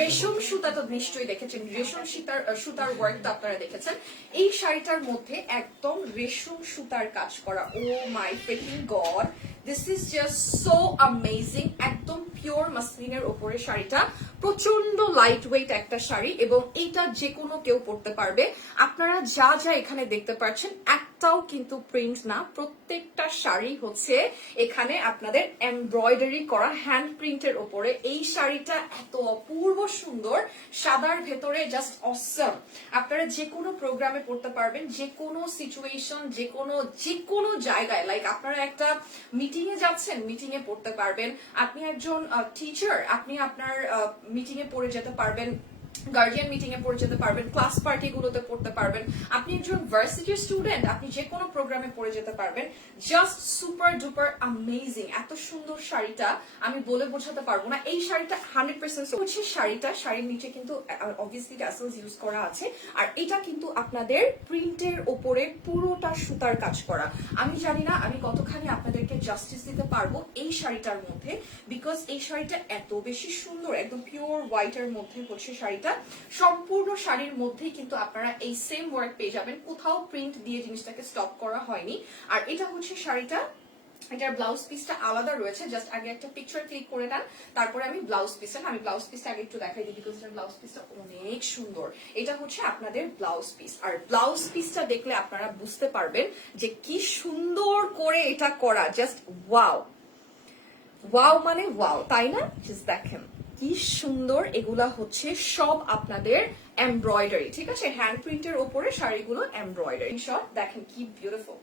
রেশম সুতা তো নিশ্চয়ই দেখেছেন, রেশম সুতার ওয়ার্ক তো আপনারা দেখেছেন। এই শাড়িটার মধ্যে একদম রেশম সুতার কাজ করা। Oh my freaking god, this is just so amazing. একদম পিওর মাসলিনের উপরে শাড়িটা, প্রচন্ড লাইট ওয়েট একটা শাড়ি, এবং এইটা যে কোনো কেউ পরতে পারবে। আপনারা যা যা এখানে দেখতে পাচ্ছেন একটাও কিন্তু প্রিন্ট না, প্রত্যেকটা শাড়ি হচ্ছে এখানে আপনাদের এমব্রয়ডারি করা হ্যান্ড প্রিন্টের উপরে। এই শাড়িটা এত অপূর্ব সুন্দর, সাদার ভেতরে জাস্ট অসম। আপনারা যে কোনো প্রোগ্রামে পড়তে পারবেন, যে কোনো সিচুয়েশন, যে কোনো জায়গায়। লাইক আপনারা একটা মিটিং এ যাচ্ছেন, মিটিং এ পড়তে পারবেন। আপনি একজন টিচার, আপনি আপনার মিটিং এ পড়ে যেতে পারবেন, গার্জিয়ান মিটিং এ পড়ে যেতে পারবেন, ক্লাস পার্টি গুলোতে পড়তে পারবেন। আপনি একজন ভার্সিটির স্টুডেন্ট, আপনি যে কোনো প্রোগ্রামে পড়ে যেতে পারবেন। Just super duper amazing. এত সুন্দর শাড়িটা আমি বলে বোঝাতে পারবো না। এই শাড়িটা 100% হচ্ছে শাড়ির নিচে কিন্তু অবভিয়াসলি ট্যাসেলস ইউজ করা আছে, আর এটা কিন্তু আপনাদের প্রিন্টের ওপরে পুরোটা সুতার কাজ করা। আমি জানি না আমি কতখানি আপনাদেরকে জাস্টিস দিতে পারবো এই শাড়িটার মধ্যে, বিকজ এই শাড়িটা এত বেশি সুন্দর। একদম পিওর হোয়াইটের মধ্যে হচ্ছে শাড়িটা। সম্পূর্ণ শাড়ির মধ্যেই কিন্তু আপনারা এই সেম ওয়ার্ক পেয়ে যাবেন, কোথাও প্রিন্ট দিয়ে জিনিসটাকে স্টপ করা হয়নি। আর এটা হচ্ছে শাড়িটা, এটার ব্লাউজ পিসটা আলাদা রয়েছে। জাস্ট আগে একটা পিকচার ক্লিক করে নেন, তারপরে আমি ব্লাউজ পিসটা আগে একটু দেখাই দিই, বিকজ এটার ব্লাউজ পিসটা অনেক সুন্দর। এটা হচ্ছে আপনাদের ব্লাউজ পিস, আর ব্লাউজ পিসটা দেখলে আপনারা বুঝতে পারবেন যে কি সুন্দর করে এটা করা। জাস্ট ওয়াও, ওয়াও মানে ওয়াও, তাই না? জাস্ট দেখেন কি সুন্দর। এগুলা হচ্ছে সব আপনাদের এমব্রয়ডারি, ঠিক আছে? হ্যান্ড প্রিন্টের ওপরে শাড়িগুলো এমব্রয়ডারি। দেখেন কি বিউটিফুল।